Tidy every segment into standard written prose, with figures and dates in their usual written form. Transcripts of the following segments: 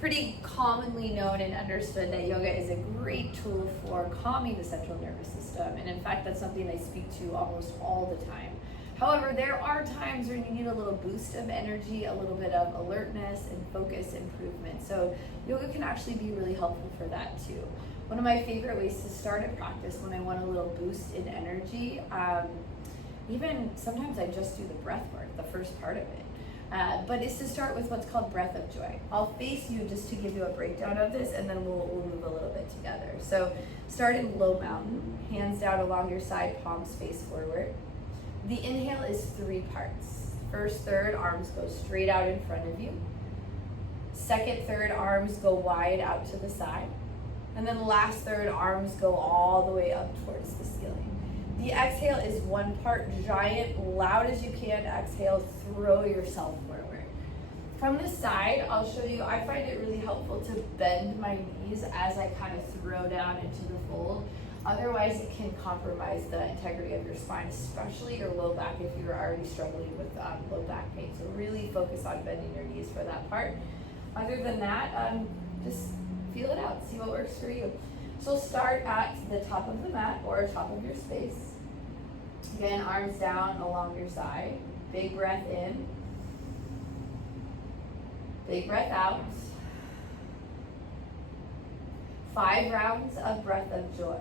pretty commonly known and understood that yoga is a great tool for calming the central nervous system. And in fact, that's something I speak to almost all the time. However, there are times where you need a little boost of energy, a little bit of alertness and focus improvement. So yoga can actually be really helpful for that too. One of my favorite ways to start a practice when I want a little boost in energy, even sometimes I just do the breath work, the first part of it. But it's to start with what's called breath of joy. I'll face you just to give you a breakdown of this, and then we'll move a little bit together. So start in low mountain, hands down along your side, palms face forward. The inhale is 3 parts. First third, arms go straight out in front of you. Second third, arms go wide out to the side. And then last third, arms go all the way up towards the ceiling. The exhale is 1 part, giant, loud as you can. Exhale, throw yourself forward. From the side, I'll show you, I find it really helpful to bend my knees as I kind of throw down into the fold. Otherwise, it can compromise the integrity of your spine, especially your low back if you're already struggling with low back pain. So really focus on bending your knees for that part. Other than that, just feel it out, see what works for you. So start at the top of the mat or top of your space. Again, arms down along your side. Big breath in. Big breath out. 5 rounds of breath of joy.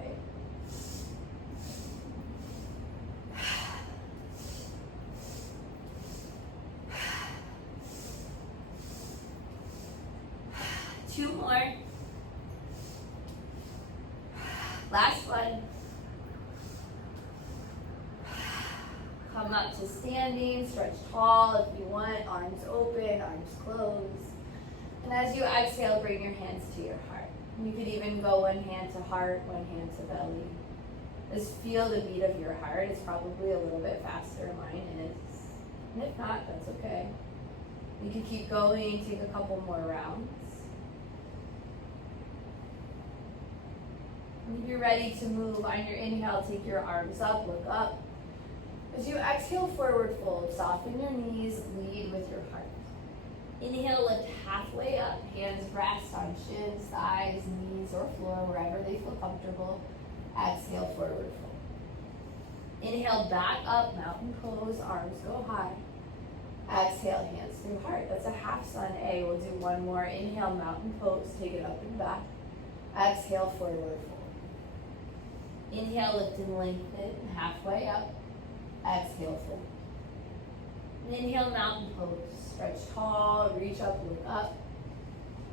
Two more. Last one. Come up to standing, stretch tall if you want, arms open, arms closed. And as you exhale, bring your hands to your heart. You could even go 1 hand to heart, 1 hand to belly. Just feel the beat of your heart. It's probably a little bit faster, mine is. And if not, that's okay. You can keep going, take a couple more rounds. When you're ready to move, on your inhale, take your arms up, look up. As you exhale, forward fold, soften your knees, lead with your heart. Inhale, lift halfway up, hands rest on shins, thighs, knees, or floor, wherever they feel comfortable. Exhale, forward fold. Inhale, back up, mountain pose, arms go high. Exhale, hands through heart. That's a half sun A. We'll do 1 more. Inhale, mountain pose, take it up and back. Exhale, forward fold. Inhale, lift and lengthen, halfway up. Exhale, fold. Inhale, mountain pose. Stretch tall, reach up, look up.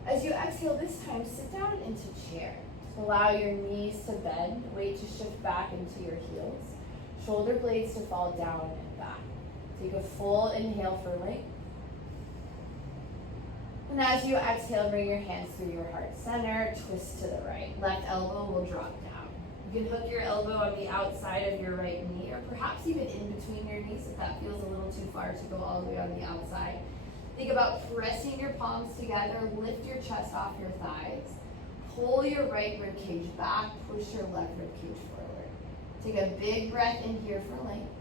As you exhale this time, sit down into chair. So allow your knees to bend, weight to shift back into your heels. Shoulder blades to fall down and back. Take a full inhale for length. And as you exhale, bring your hands through your heart center, twist to the right. Left elbow will drop down. You can hook your elbow on the outside of your right knee, or perhaps even in between your knees if that feels a little too far to go all the way on the outside. Think about pressing your palms together, lift your chest off your thighs, pull your right rib cage back, push your left rib cage forward. Take a big breath in here for length.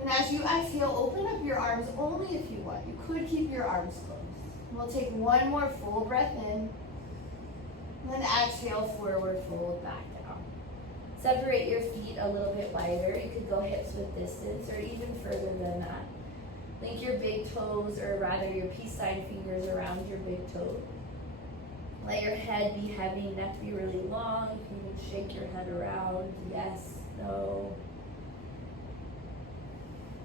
And as you exhale, open up your arms only if you want. You could keep your arms closed. We'll take 1 more full breath in. And then exhale, forward fold, back down. Separate your feet a little bit wider. You could go hips width distance or even further than that. Link your big toes, or rather your peace sign fingers around your big toe. Let your head be heavy, neck be really long. You can even shake your head around. Yes, no.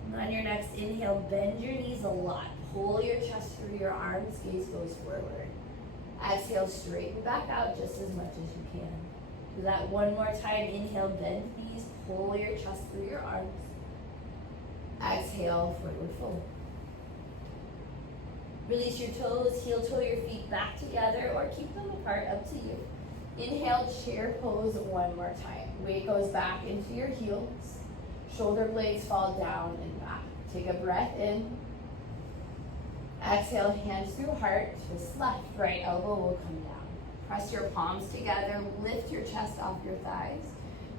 And on your next inhale, bend your knees a lot. Pull your chest through your arms, gaze goes forward. Exhale, straighten back out just as much as you can. Do that 1 more time. Inhale, bend knees, pull your chest through your arms. Exhale, forward fold. Release your toes, heel toe your feet back together or keep them apart, up to you. Inhale, chair pose 1 more time. Weight goes back into your heels. Shoulder blades fall down and back. Take a breath in. Exhale, hands through heart, twist left, right elbow will come down. Press your palms together, lift your chest off your thighs.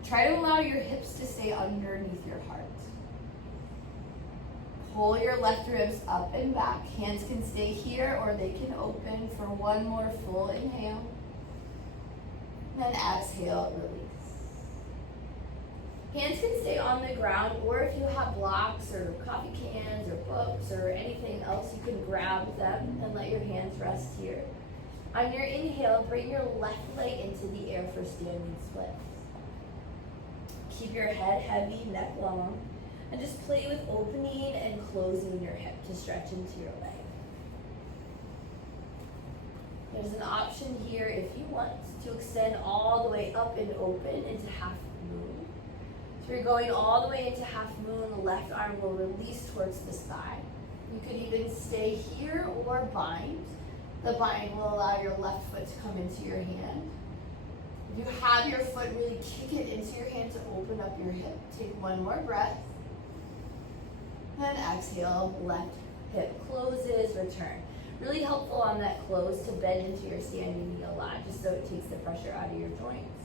Try to allow your hips to stay underneath your heart. pull your left ribs up and back. Hands can stay here or they can open for one more full inhale. Then exhale, release. Hands can stay on the ground, or if you have blocks or coffee cans or books or anything else, you can grab them and let your hands rest here. On your inhale, bring your left leg into the air for standing splits. Keep your head heavy, neck long, and just play with opening and closing your hip to stretch into your leg. There's an option here if you want to extend all the way up and open into half moon. So you're going all the way into half moon, the left arm will release towards the sky. You could even stay here or bind. The bind will allow your left foot to come into your hand. If you have your foot, really kick it into your hand to open up your hip. Take one more breath. Then exhale, left hip closes, return. Really helpful on that close to bend into your standing knee a lot, just so it takes the pressure out of your joints.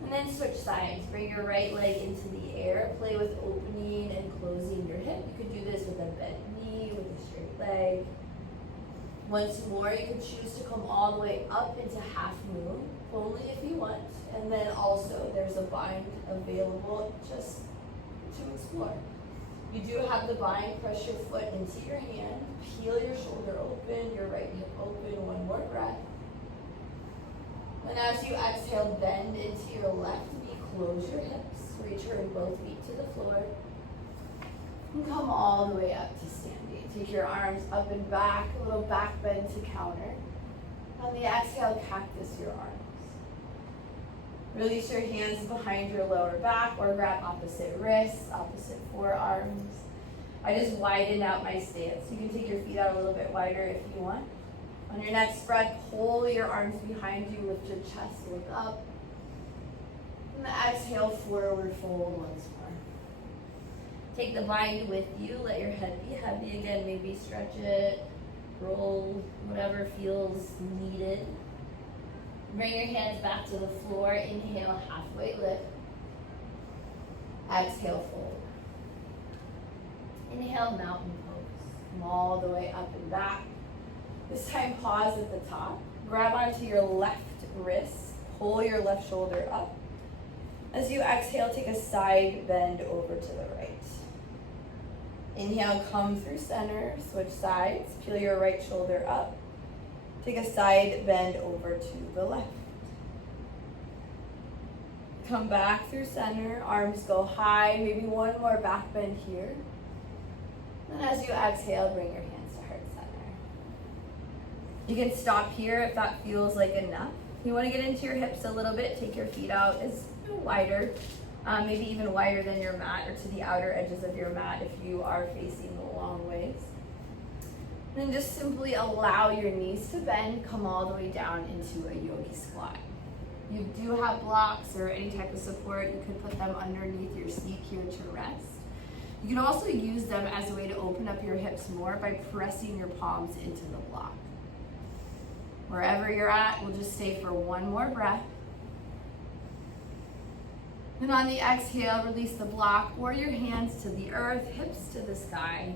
And then switch sides. Bring your right leg into the air. Play with opening and closing your hip. You could do this with a bent knee, with a straight leg. Once more, you could choose to come all the way up into half moon, only if you want. And then also, there's a bind available just to explore. You do have the bind, press your foot into your hand, peel your shoulder open, your right hip open, one more breath. And as you exhale, bend into your left knee, close your hips, return both feet to the floor, and come all the way up to standing. Take your arms up and back, a little back bend to counter. On the exhale, cactus your arms. Release your hands behind your lower back or grab opposite wrists, opposite forearms. I just widened out my stance. You can take your feet out a little bit wider if you want. On your next breath, pull your arms behind you, lift your chest, look up. And the exhale, forward fold once more. Take the bind with you, let your head be heavy again, maybe stretch it, roll, whatever feels needed. Bring your hands back to the floor, inhale, halfway lift. Exhale, fold. Inhale, mountain pose. Come all the way up and back. This time, pause at the top. Grab onto your left wrist. Pull your left shoulder up. As you exhale, take a side bend over to the right. Inhale, come through center. Switch sides. Peel your right shoulder up. Take a side bend over to the left. Come back through center. Arms go high. Maybe one more back bend here. And as you exhale, bring your hands to heart center. You can stop here if that feels like enough. If you want to get into your hips a little bit, take your feet out as wider, maybe even wider than your mat or to the outer edges of your mat if you are facing the long ways. And then just simply allow your knees to bend, come all the way down into a yogi squat. You do have blocks or any type of support, you could put them underneath your seat here to rest. You can also use them as a way to open up your hips more by pressing your palms into the block. Wherever you're at, we'll just stay for one more breath. And on the exhale, release the block or your hands to the earth, hips to the sky.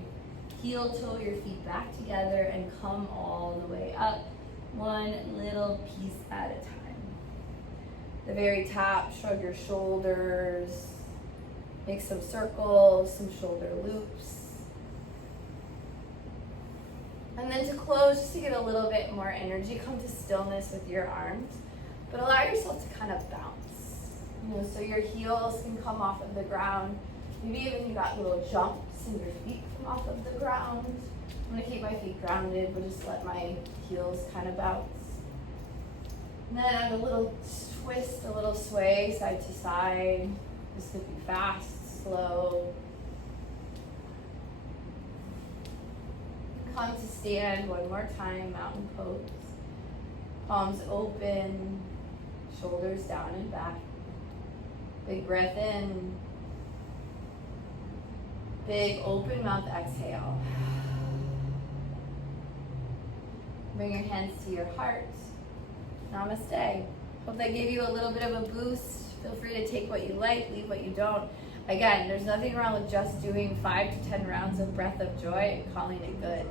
Heel toe your feet back together and come all the way up, one little piece at a time. The very top, shrug your shoulders, make some circles, some shoulder loops. And then to close, just to get a little bit more energy, come to stillness with your arms, but allow yourself to kind of bounce. So your heels can come off of the ground. Maybe even you got little jumps and your feet come off of the ground. I'm gonna keep my feet grounded, but just let my heels kind of bounce. And then add a little twist, a little sway side to side. This could be fast, slow. Come to stand one more time, mountain pose. Palms open, shoulders down and back. Big breath in. Big open mouth exhale. Bring your hands to your heart. Namaste. Hope that gave you a little bit of a boost. Feel free to take what you like, leave what you don't. Again, there's nothing wrong with just doing 5 to 10 rounds of breath of joy and calling it good.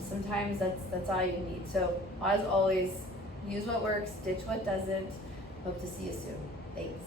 Sometimes that's all you need. So as always, use what works, ditch what doesn't. Hope to see you soon. Thanks.